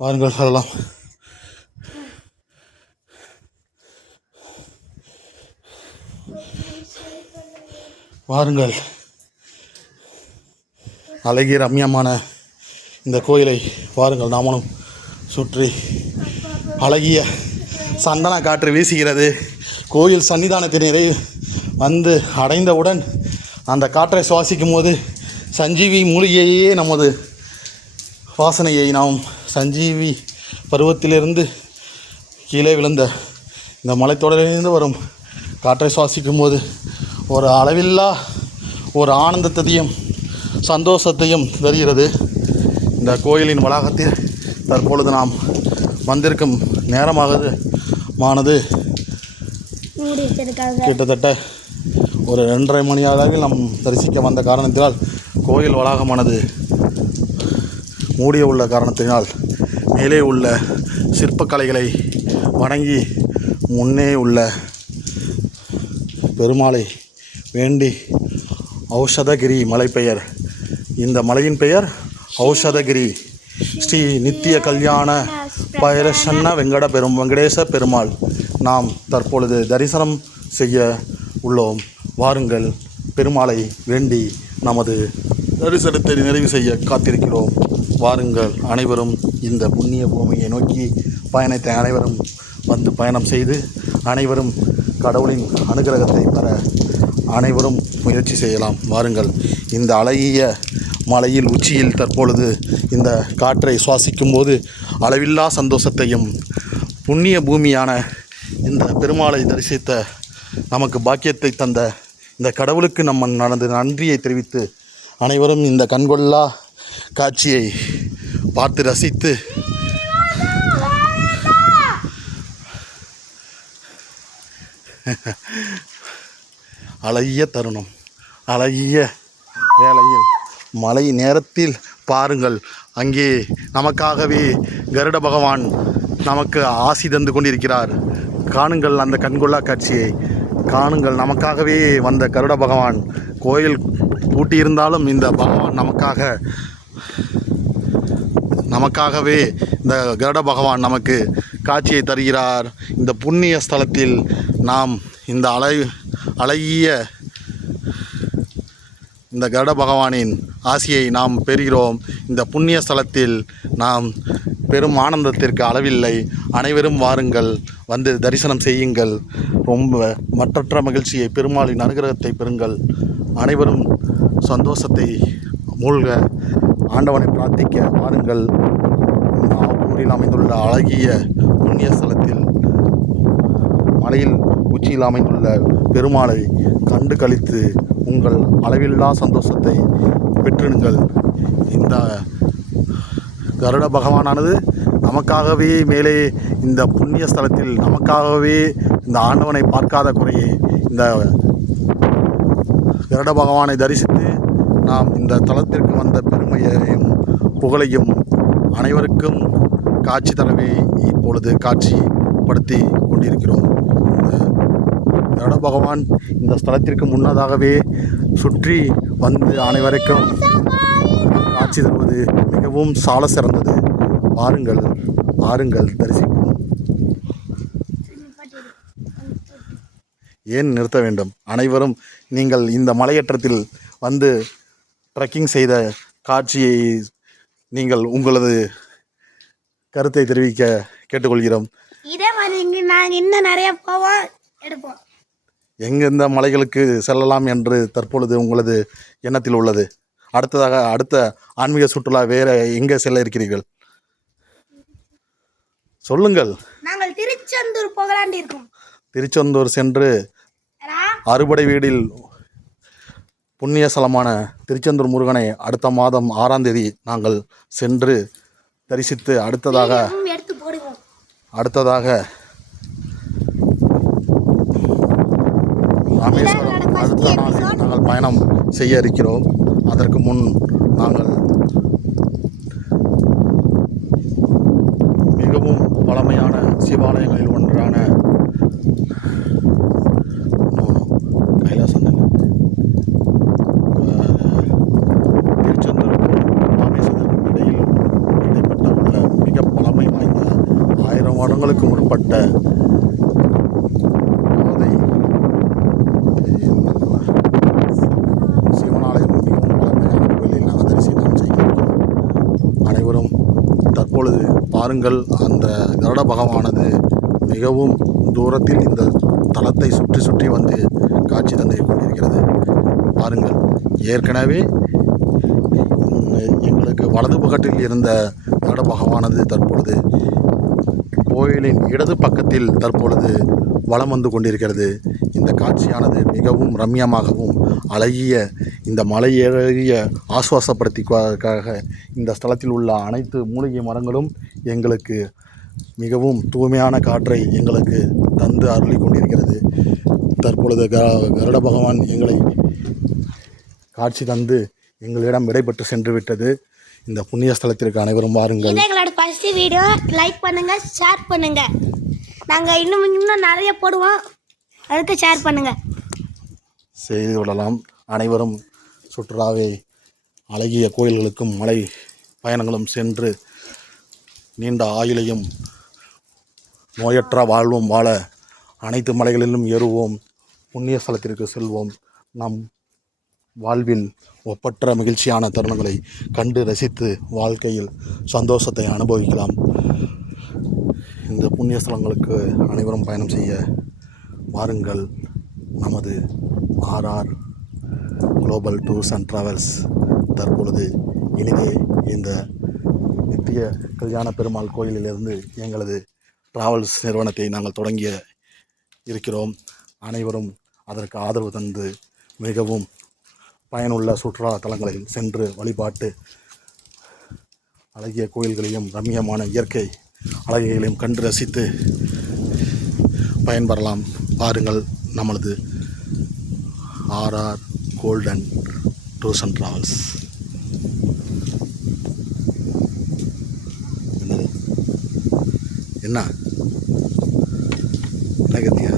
வாருங்கள் செல்லலாம். வாருங்கள். அழகிய ரம்யமான இந்த கோயிலை வாருங்கள் நாமளும் சுற்றி. அழகிய சந்தன காற்று வீசுகிறது. கோயில் சன்னிதானத்தினரை வந்து அடைந்தவுடன் அந்த காற்றை சுவாசிக்கும் போது சஞ்சீவி மூலிகையே நமது வாசனையை நாம் சஞ்சீவி பருவத்திலிருந்து கீழே விழுந்த இந்த மலைத்தொடரிலிருந்து வரும் காற்றை சுவாசிக்கும் போது ஒரு அளவில்லா ஒரு ஆனந்தத்தையும் சந்தோஷத்தையும் தருகிறது. இந்த கோயிலின் வளாகத்தில் தற்பொழுது நாம் வந்திருக்கும் நேரமானது கிட்டத்தட்ட ஒரு 2:30 மணி அளவில் நாம் தரிசிக்க வந்த காரணத்தினால் கோயில் வளாகமானது மூடிய உள்ள காரணத்தினால் மேலே உள்ள சிற்பக்கலைகளை வணங்கி முன்னே உள்ள பெருமாளை வேண்டி ஔஷதகிரி மலை பெயர். இந்த மலையின் பெயர் ஔஷதகிரி. ஸ்ரீ நித்திய கல்யாண பைரசன்ன வெங்கடேச பெருமாள் நாம் தற்பொழுது தரிசனம் செய்ய உள்ளோம். வாருங்கள், பெருமாளை வேண்டி நமது தரிசனத்தை நிறைவு செய்ய காத்திருக்கிறோம். வாருங்கள், அனைவரும் இந்த புண்ணிய பூமியை நோக்கி பயணத்தை அனைவரும் வந்து பயணம் செய்து அனைவரும் கடவுளின் அனுகிரகத்தை பெற அனைவரும் முயற்சி செய்யலாம். வாருங்கள். இந்த அழகிய மலையில் உச்சியில் தற்பொழுது இந்த காற்றை சுவாசிக்கும் போது அளவில்லா சந்தோஷத்தையும் புண்ணிய பூமியான இந்த பெருமாளை தரிசித்த நமக்கு பாக்கியத்தை தந்த இந்த கடவுளுக்கு நம்ம நடந்த நன்றியை தெரிவித்து அனைவரும் இந்த கண்கொள்ளா காட்சியை பார்த்து ரசித்து அழகிய தருணம், அழகிய வேளையில் மழை நேரத்தில் பாருங்கள், அங்கே நமக்காகவே கருட பகவான் நமக்கு ஆசி தந்து கொண்டிருக்கிறார். காணுங்கள், அந்த கண்கொள்ளா காட்சியை காணுங்கள். நமக்காகவே வந்த கருட பகவான் கோயில் பூட்டியிருந்தாலும் இந்த பகவான் நமக்காகவே இந்த கருட பகவான் நமக்கு காட்சியை தருகிறார். இந்த புண்ணிய ஸ்தலத்தில் நாம் இந்த அழகிய இந்த கருட பகவானின் ஆசியை நாம் பெறுகிறோம். இந்த புண்ணிய ஸ்தலத்தில் நாம் பெரும் ஆனந்தத்திற்கு அளவில்லை. அனைவரும் வாருங்கள், வந்து தரிசனம் செய்யுங்கள். ரொம்ப மற்றற்ற மகிழ்ச்சியை, பெருமாளின் அனுகிரகத்தை பெறுங்கள். அனைவரும் சந்தோஷத்தை மூழ்க ஆண்டவனை பிரார்த்திக்க வாருங்கள். ஊரில் அமைந்துள்ள அழகிய புண்ணிய ஸ்தலத்தில் மலையில் உச்சியில் அமைந்துள்ள பெருமாளை கண்டு கழித்து உங்கள் அளவில்லா சந்தோஷத்தை பெற்றுங்கள். இந்த கருட பகவானானது நமக்காகவே மேலே இந்த புண்ணிய ஸ்தலத்தில் நமக்காகவே இந்த ஆண்டவனை பார்க்காத குறையை இந்த கருட பகவானை தரிசித்து நாம் இந்த தலத்திற்கு வந்த பெருமையையும் புகழையும் அனைவருக்கும் காட்சி தரவே இப்பொழுது காட்சிப்படுத்தி கொண்டிருக்கிறோம். கருட பகவான் இந்த ஸ்தலத்திற்கு முன்னதாகவே சுற்றி வந்து அனைவருக்கும் காட்சி தருவது மிகவும் சால சிறந்தது. வாருங்கள், வாருங்கள், தரிசிப்போம். ஏன் நிறுத்த வேண்டும்? அனைவரும் நீங்கள் இந்த மலையேற்றத்தில் வந்து ட்ரெக்கிங் செய்த காட்சியை நீங்கள் உங்களது கருத்தை தெரிவிக்க கேட்டுக்கொள்கிறோம். இதே மாதிரி நாங்கள் இன்னும் நிறைய போவோம், எடுப்போம். எங்கெந்த மலைகளுக்கு செல்லலாம் என்று தற்பொழுது உங்களது எண்ணத்தில் உள்ளது? அடுத்த ஆன்மீக சுற்றுலா வேற எங்கே செல்ல இருக்கிறீர்கள்? சொல்லுங்கள். நாங்கள் திருச்செந்தூர் போகலான்னு இருக்கோம். திருச்செந்தூர் சென்று அறுபடை வீடில் புண்ணியஸ்தலமான திருச்செந்தூர் முருகனை அடுத்த மாதம் 6ஆம் தேதி நாங்கள் சென்று தரிசித்து அடுத்ததாக ராமேஸ்வரம் அடுத்த நாளில் நாங்கள் பயணம் செய்ய இருக்கிறோம். அதற்கு முன் நாங்கள் மிகவும் பழமையான சிவாலயங்களில் ஒன்றான கைலாசம் திருச்செந்தூருக்கும் ராமேஸ்வரத்திற்கும் இடைப்பட்ட உள்ள மிக பழமையான வருடங்களுக்கு முற்பட்ட கோதை சிவனாலயம் மிகவும் பழமையான கோயிலில் நாங்கள் தரிசனம் செய்கிறோம். அனைவரும் தற்பொழுது பாருங்கள், அந்த கருட பகவானது மிகவும் தூரத்தில் இந்த தலத்தை சுற்றி சுற்றி வந்து காட்சி தந்து கொண்டிருக்கிறது. பாருங்கள், ஏற்கனவே எங்களுக்கு வலது பக்கத்தில் இருந்த கருட பகவானது தற்பொழுது கோயிலின் இடது பக்கத்தில் தற்பொழுது வலம் வந்து கொண்டிருக்கிறது. இந்த காட்சியானது மிகவும் ரம்யமாகவும் அழகிய இந்த மலையேறிய ஆசுவாசப்படுத்திக்காக இந்த ஸ்தலத்தில் உள்ள அனைத்து மூலிகை மரங்களும் எங்களுக்கு மிகவும் தூய்மையான காற்றை எங்களுக்கு தந்து அருளி கொண்டிருக்கிறது. தற்பொழுது கருட பகவான் எங்களை காட்சி தந்து எங்களிடம் விடைபெற்று சென்று விட்டது. இந்த புண்ணிய ஸ்தலத்திற்கு அனைவரும் வாருங்கள். இது எங்களோட ஃபர்ஸ்ட் வீடியோ. லைக் பண்ணுங்க, ஷேர் பண்ணுங்க. நாங்கள் இன்னும் நிறைய போடுவோம், அதுக்கு ஷேர் பண்ணுங்க. செய்து கொள்ளலாம். அனைவரும் சுற்றுலாவை அழகிய கோயில்களுக்கும் மலை பயணங்களும் சென்று நீண்ட ஆயுளையும் நோயற்ற வாழ்வும் வாழ அனைத்து மலைகளிலும் ஏறுவோம். புண்ணிய ஸ்தலத்திற்கு செல்வோம். நம் வாழ்வில் ஒப்பற்ற மகிழ்ச்சியான தருணங்களை கண்டு ரசித்து வாழ்க்கையில் சந்தோஷத்தை அனுபவிக்கலாம். இந்த புண்ணிய ஸ்தலங்களுக்கு அனைவரும் பயணம் செய்ய வாருங்கள். நமது RR global tours and travels தற்பொழுது இனிதே இந்த நித்திய கல்யாண பெருமாள் கோயிலிலிருந்து எங்களது ட்ராவல்ஸ் நிறுவனத்தை நாங்கள் தொடங்கிய இருக்கிறோம். அனைவரும் அதற்கு ஆதரவு தந்து மிகவும் பயனுள்ள சுற்றுலா தலங்களில் சென்று வழிபாட்டு அழகிய கோயில்களையும் ரம்மியமான இயற்கை அழகைகளையும் கண்டு ரசித்து பயன்பெறலாம். பாருங்கள், நமது RR golden tours and travels. என்ன என்ன கத்தியா?